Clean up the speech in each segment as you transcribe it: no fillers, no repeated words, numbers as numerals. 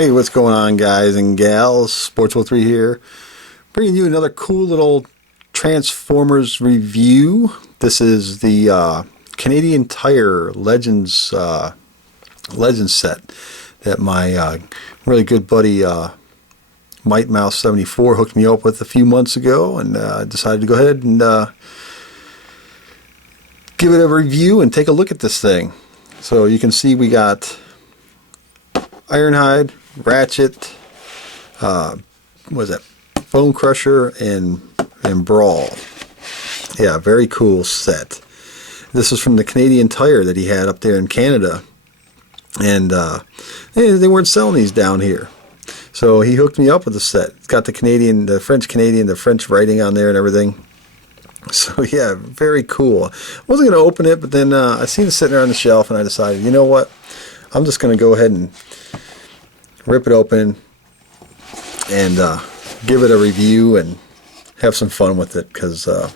Hey, what's going on, guys and gals? Sports03 here, bringing you another cool little Transformers review. This is the Canadian Tire Legends set that my really good buddy Might Mouse 74 hooked me up with a few months ago, and I decided to go ahead and give it a review and take a look at this thing. So you can see we got Ironhide, Ratchet, was it Bone Crusher, and Brawl. Yeah, very cool set. This is from the Canadian Tire that he had up there in Canada, and they weren't selling these down here, so he hooked me up with the set. It's got the French writing on there and everything. So yeah, very cool. I wasn't going to open it, but then I seen it sitting there on the shelf, and I decided, you know what, I'm just going to go ahead and rip it open and give it a review and have some fun with it, because I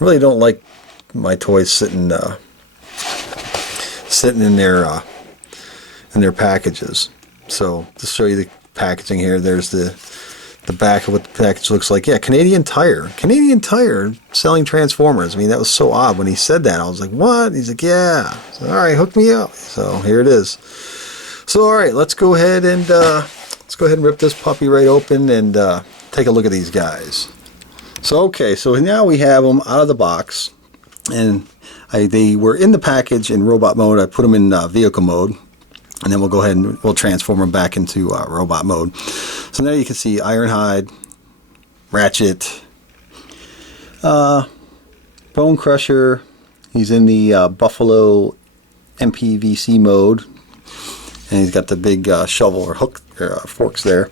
really don't like my toys sitting in their packages. So to show you the packaging here, there's the back of what the package looks like. Yeah, Canadian Tire selling Transformers. I mean, that was so odd when he said that. I was like, what? He's like, yeah. So, all right, hook me up. So here it is. So all right, let's go ahead and rip this puppy right open and take a look at these guys. So okay, so now we have them out of the box, and they were in the package in robot mode. I put them in vehicle mode, and then we'll go ahead and we'll transform them back into robot mode. So now you can see Ironhide, Ratchet, Bone Crusher. He's in the Buffalo MPVC mode, and he's got the big shovel or hook or forks there.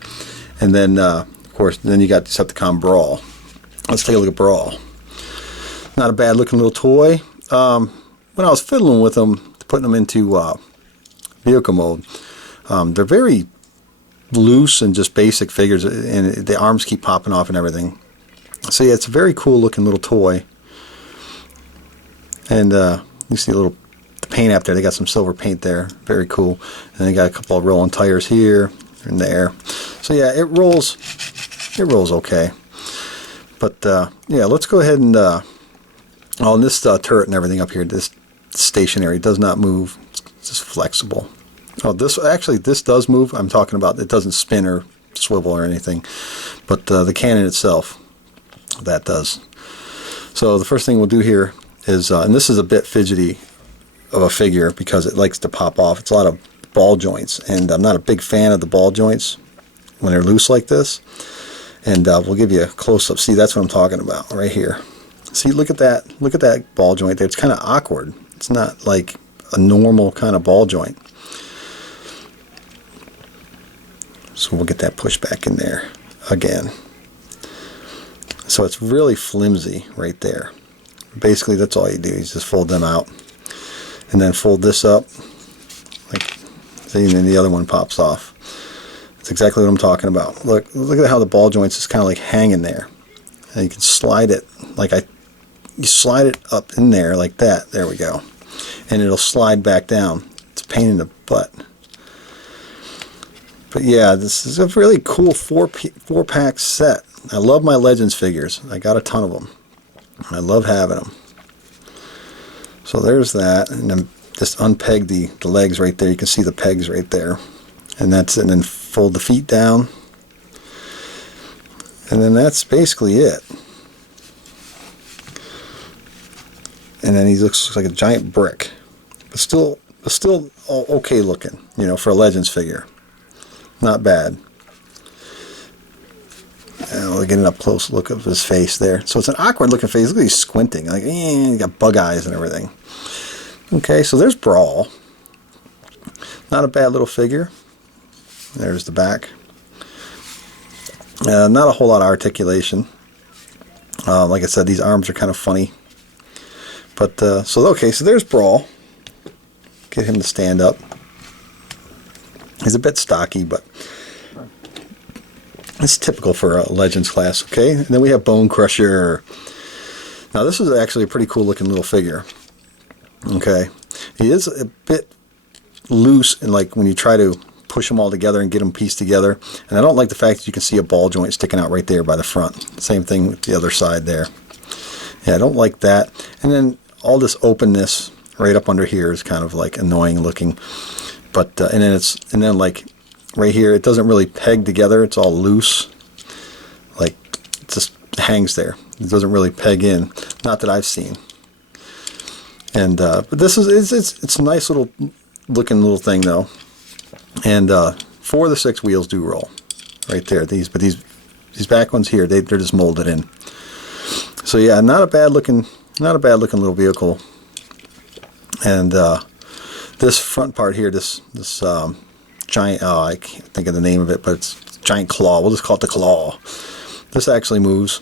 And then of course, then you got Decepticon Brawl. Let's take a look at Brawl. Not a bad looking little toy. When I was fiddling with them, putting them into vehicle mode, they're very loose and just basic figures, and the arms keep popping off and everything. So yeah, it's a very cool looking little toy. And you see a little paint up there. They got some silver paint there, very cool. And they got a couple of rolling tires here and there. So yeah, it rolls okay. But yeah, let's go ahead and on this turret and everything up here, this stationary, does not move. It's just flexible. Oh, this does move. I'm talking about it doesn't spin or swivel or anything, but the cannon itself, that does. So the first thing we'll do here is, and this is a bit fidgety of a figure because it likes to pop off. It's a lot of ball joints, and I'm not a big fan of the ball joints when they're loose like this. And we'll give you a close-up. See, that's what I'm talking about right here. See, look at that ball joint there. It's kind of awkward. It's not like a normal kind of ball joint. So we'll get that pushed back in there again. So it's really flimsy right there. Basically, that's all you do. You just fold them out, and then fold this up, like, see, and then the other one pops off. That's exactly what I'm talking about. Look at how the ball joints is kind of like hanging there, and you can slide it like you slide it up in there like that. There we go, and it'll slide back down. It's a pain in the butt. But yeah, this is a really cool four-pack set. I love my Legends figures. I got a ton of them. I love having them. So there's that, and then just unpeg the legs right there. You can see the pegs right there, and that's it. And then fold the feet down, and then that's basically it. And then he looks like a giant brick, but still okay looking, you know, for a Legends figure. Not bad. And we'll get an up close look of his face there. So it's an awkward looking face. Look at he's squinting, like he got bug eyes and everything. Okay, so there's Brawl. Not a bad little figure. There's the back. Not a whole lot of articulation. Like I said, these arms are kind of funny. But so okay, so there's Brawl. Get him to stand up. He's a bit stocky, but it's typical for a Legends class. Okay, and then we have Bone Crusher. Now this is actually a pretty cool looking little figure. Okay, he is a bit loose, and like when you try to push them all together and get them pieced together. And I don't like the fact that you can see a ball joint sticking out right there by the front. Same thing with the other side there. Yeah, I don't like that. And then all this openness right up under here is kind of like annoying looking. But and then like right here, it doesn't really peg together. It's all loose, like it just hangs there. It doesn't really peg in, not that I've seen. And but this is it's a nice little looking little thing though. And 4 of the 6 wheels do roll right there. These back ones here, they're just molded in. So yeah, not a bad looking little vehicle. And this front part here, this giant, I can't think of the name of it, but it's giant claw. We'll just call it the claw. This actually moves,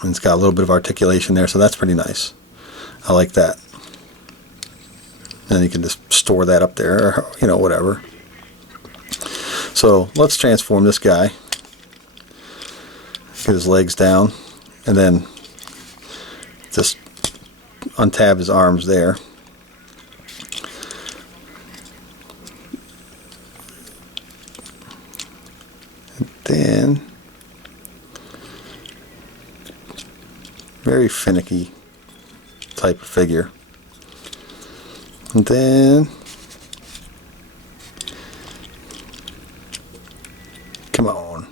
and it's got a little bit of articulation there, so that's pretty nice. I like that. And you can just store that up there, or, you know, whatever. So let's transform this guy. Get his legs down, and then just untab his arms there. And then very finicky type of figure. And then come on.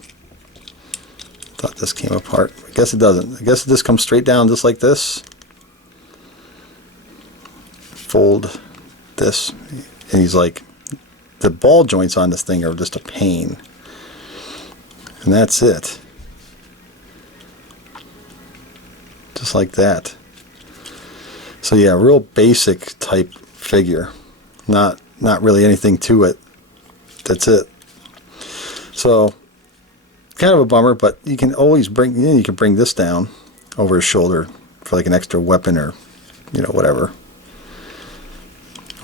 Thought this came apart. I guess it doesn't. I guess it just comes straight down just like this. Fold this. And he's like, the ball joints on this thing are just a pain. And that's it. Just like that. So yeah, real basic type figure. Not really anything to it. That's it. So kind of a bummer, but you can always bring, you can bring this down over his shoulder for like an extra weapon, or you know, whatever,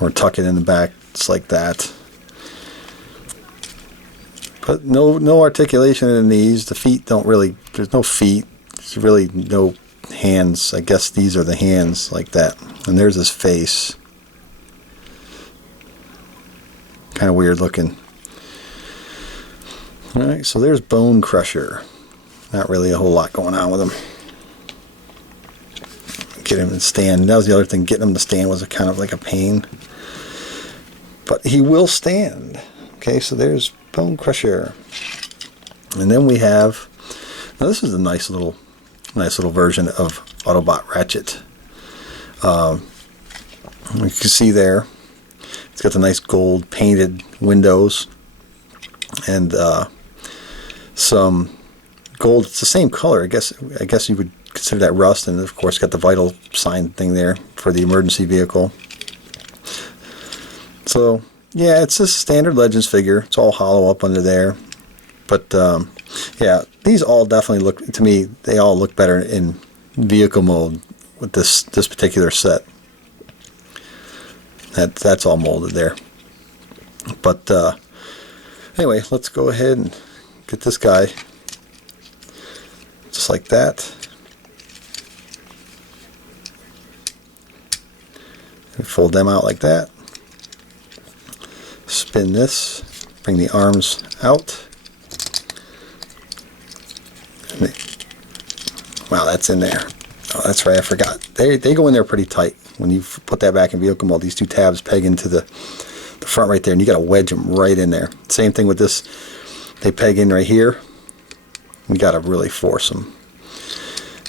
or tuck it in the back just like that. But no articulation in the knees. The feet don't really, there's no feet. There's really no hands. I guess these are the hands, like that. And there's his face. Kind of weird looking. Alright, so there's Bone Crusher. Not really a whole lot going on with him. Get him to stand. That was the other thing. Getting him to stand was kind of like a pain. But he will stand. Okay, so there's Bone Crusher. And then we have, now this is a nice little version of Autobot Ratchet. You can see there, it's got the nice gold painted windows, and some gold. It's the same color. I guess you would consider that rust, and of course got the vital sign thing there for the emergency vehicle. So yeah, it's just a standard Legends figure. It's all hollow up under there, but yeah, these all definitely look, to me, they all look better in vehicle mode with this particular set. That's all molded there. But anyway, let's go ahead and get this guy just like that. And fold them out like that. Spin this, bring the arms out. Wow, that's in there. Oh, that's right, I forgot. They go in there pretty tight. When you put that back in vehicle mode, these two tabs peg into the front right there, and you got to wedge them right in there. Same thing with this. They peg in right here. You got to really force them.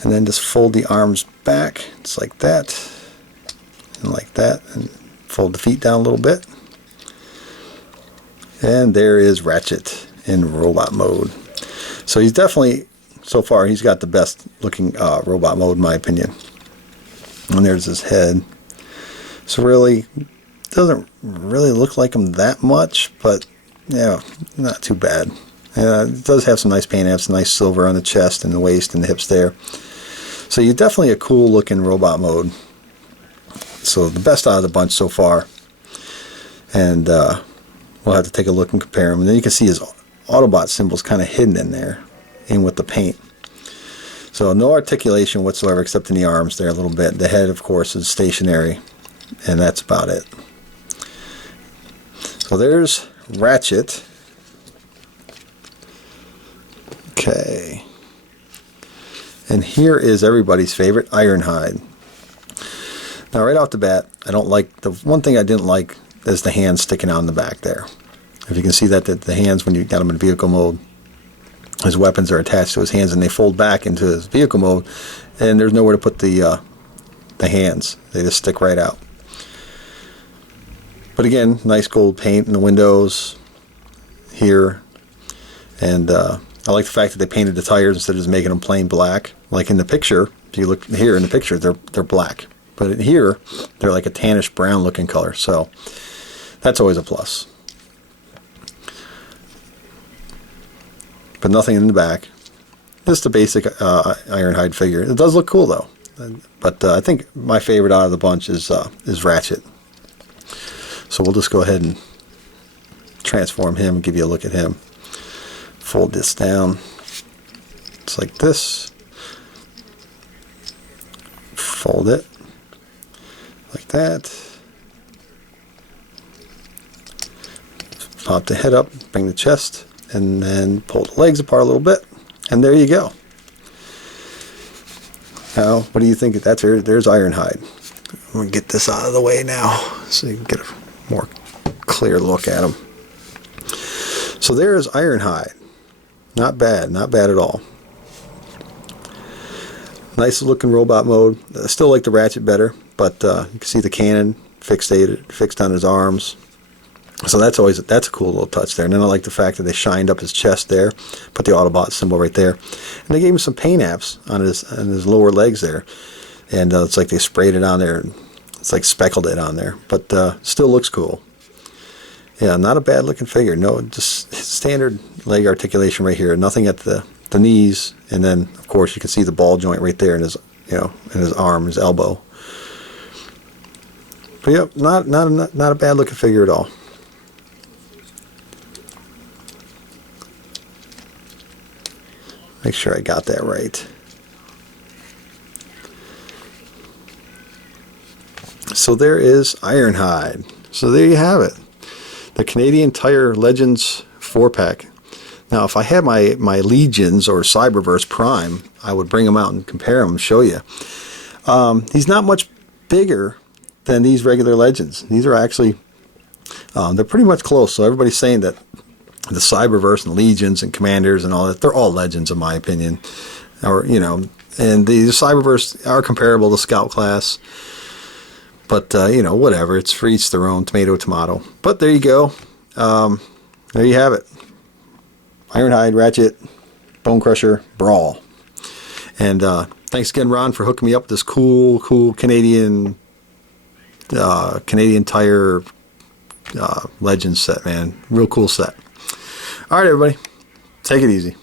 And then just fold the arms back, just like that, and like that, and fold the feet down a little bit. And there is Ratchet in robot mode. So he's definitely, so far, he's got the best looking robot mode in my opinion. And there's his head. So really, doesn't really look like him that much, but yeah, not too bad. It does have some nice paint. It has some nice silver on the chest and the waist and the hips there. So you're definitely a cool looking robot mode. So the best out of the bunch so far. And we'll have to take a look and compare him. And then you can see his Autobot symbols kind of hidden in there, in with the paint. So no articulation whatsoever except in the arms there a little bit. The head, of course, is stationary, and that's about it. So there's Ratchet. Okay. And here is everybody's favorite, Ironhide. Now right off the bat, I don't like, the one thing I didn't like is the hands sticking out in the back there. If you can see that the hands, when you got them in vehicle mode, his weapons are attached to his hands and they fold back into his vehicle mode, and there's nowhere to put the hands. They just stick right out. But again, nice gold paint in the windows here, and I like the fact that they painted the tires instead of just making them plain black. Like in the picture, if you look here in the picture, they're black, but here they're like a tannish brown looking color. So that's always a plus. But nothing in the back. Just a basic Ironhide figure. It does look cool though. But I think my favorite out of the bunch is Ratchet. So we'll just go ahead and transform him and give you a look at him. Fold this down. It's like this. Fold it like that. Pop the head up, bring the chest, and then pull the legs apart a little bit, and there you go. Now, what do you think? There's Ironhide. I'm going to get this out of the way now so you can get a more clear look at him. So there's Ironhide. Not bad, not bad at all. Nice looking robot mode. I still like the Ratchet better, but you can see the cannon fixed on his arms. So that's a cool little touch there. And then I like the fact that they shined up his chest there, put the Autobot symbol right there, and they gave him some paint apps on his lower legs there, and it's like they sprayed it on there. It's like speckled it on there, but still looks cool. Yeah, not a bad looking figure. No, just standard leg articulation right here. Nothing at the knees, and then of course you can see the ball joint right there in his in his arm, his elbow. But yep, not a bad looking figure at all. Make sure I got that right. So there is Ironhide. So there you have it. The Canadian Tire Legends 4-pack. Now if I had my Legions or Cyberverse Prime, I would bring them out and compare them and show you. He's not much bigger than these regular Legends. These are actually, they're pretty much close. So everybody's saying that the Cyberverse and Legions and Commanders and all that, they're all Legends in my opinion. Or, and the Cyberverse are comparable to Scout class. But, whatever. It's for each their own. Tomato, tomato. But there you go. There you have it. Ironhide, Ratchet, Bone Crusher, Brawl. And thanks again, Ron, for hooking me up with this cool Canadian Tire Legends set, man. Real cool set. All right, everybody. Take it easy.